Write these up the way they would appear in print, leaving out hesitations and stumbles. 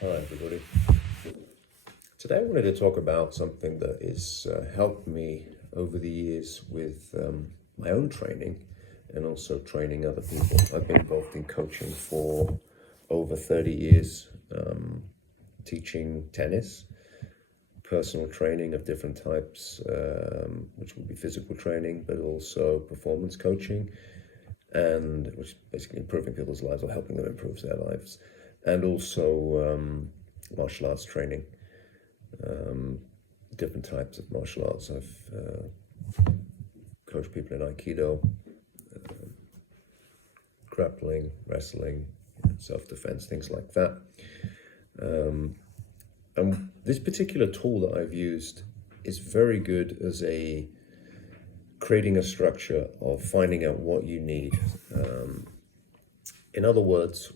Hi, everybody. Today I wanted to talk about something that has helped me over the years with my own training and also training other people. I've been involved in coaching for over 30 years, teaching tennis, personal training of different types, which would be physical training, but also performance coaching, and which is basically improving people's lives or helping them improve their lives, and also martial arts training, different types of martial arts. I've coached people in Aikido, grappling, wrestling, self-defense, things like that. And this particular tool that I've used is very good as creating a structure of finding out what you need. In other words,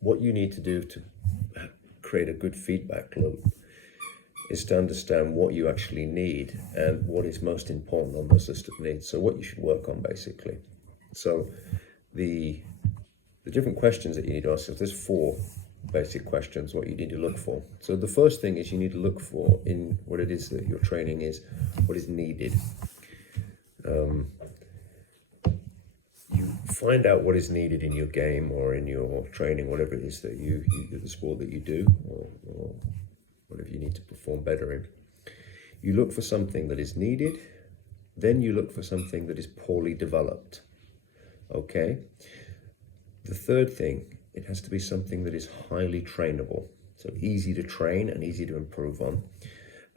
what you need to do to create a good feedback loop is to understand what you actually need and what is most important on those list of needs. So what you should work on, basically. So the different questions that you need to ask, there's 4 basic questions, what you need to look for. So the first thing is you need to look for in what it is that your training is, what is needed. You find out what is needed in your game or in your training, whatever it is that you the sport that you do, or whatever you need to perform better in. You look for something that is needed, then you look for something that is poorly developed. Okay? The third thing, it has to be something that is highly trainable, so easy to train and easy to improve on.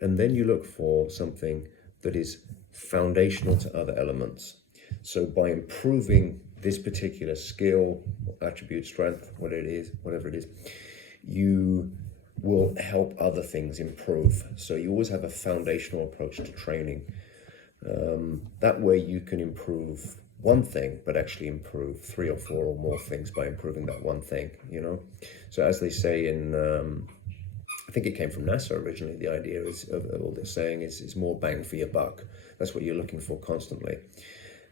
And then you look for something that is foundational to other elements. So by improving this particular skill, attribute, strength, whatever it is, you will help other things improve. So you always have a foundational approach to training. That way you can improve one thing, but actually improve 3 or 4 or more things by improving that one thing, So as they say in, I think it came from NASA originally, the idea is of all they're saying is more bang for your buck. That's what you're looking for constantly.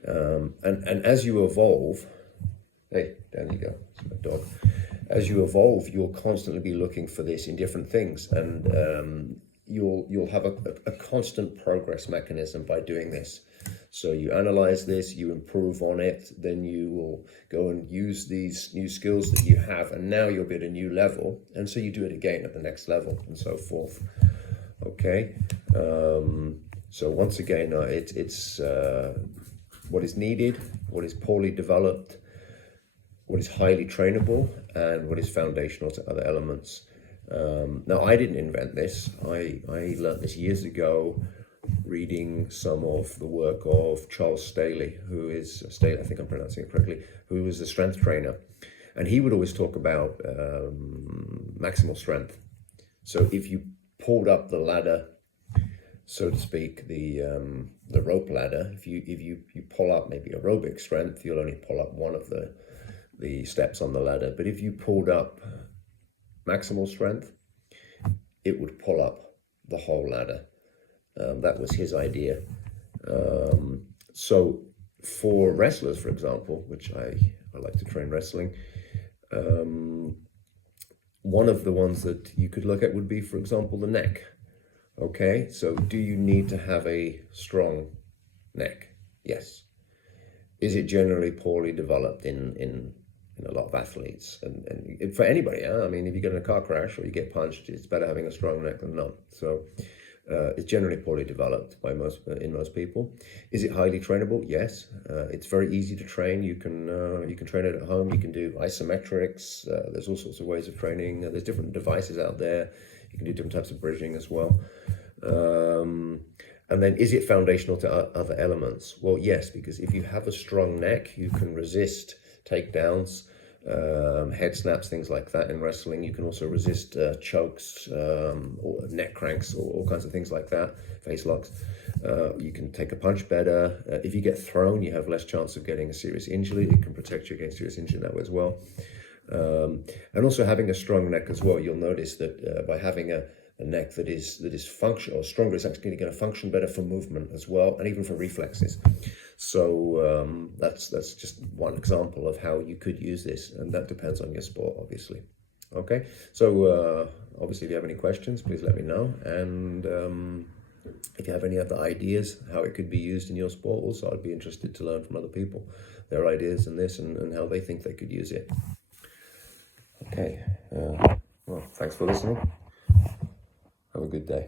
And as you evolve, hey, down you go, it's my dog. As you evolve, you'll constantly be looking for this in different things, and you'll have a constant progress mechanism by doing this. So you analyze this, you improve on it, then you will go and use these new skills that you have, and now you'll be at a new level, and so you do it again at the next level, and so forth. Okay, so once again, it's what is needed, what is poorly developed, what is highly trainable, and what is foundational to other elements. Now, I didn't invent this. I learned this years ago, reading some of the work of Charles Staley, who is, Staley, I think I'm pronouncing it correctly, who was a strength trainer. And he would always talk about maximal strength. So if you pulled up the ladder, so to speak, the rope ladder, if you pull up maybe aerobic strength, you'll only pull up one of the steps on the ladder. But if you pulled up maximal strength, it would pull up the whole ladder. That was his idea. So for wrestlers, for example, which I like to train wrestling, one of the ones that you could look at would be, for example, the neck. Okay, so do you need to have a strong neck? Yes. Is it generally poorly developed in a lot of athletes and for anybody? I mean, if you get in a car crash or you get punched, it's better having a strong neck than none. So it's generally poorly developed in most people. Is it highly trainable? Yes. It's very easy to train. You can train it at home. You can do isometrics. There's all sorts of ways of training. There's different devices out there. You can do different types of bridging as well. And then, is it foundational to other elements? Well, yes, because if you have a strong neck, you can resist takedowns, head snaps, things like that in wrestling. You can also resist chokes, or neck cranks, or all kinds of things like that, face locks. You can take a punch better. If you get thrown, you have less chance of getting a serious injury. It can protect you against serious injury that way as well. And also having a strong neck as well, you'll notice that by having a neck that is functional or stronger, it's actually going to function better for movement as well, and even for reflexes. So that's just one example of how you could use this, and that depends on your sport, obviously. Okay, so obviously if you have any questions, please let me know. And if you have any other ideas how it could be used in your sport, also I'd be interested to learn from other people, their ideas in this and how they think they could use it. Okay, well, thanks for listening. Have a good day.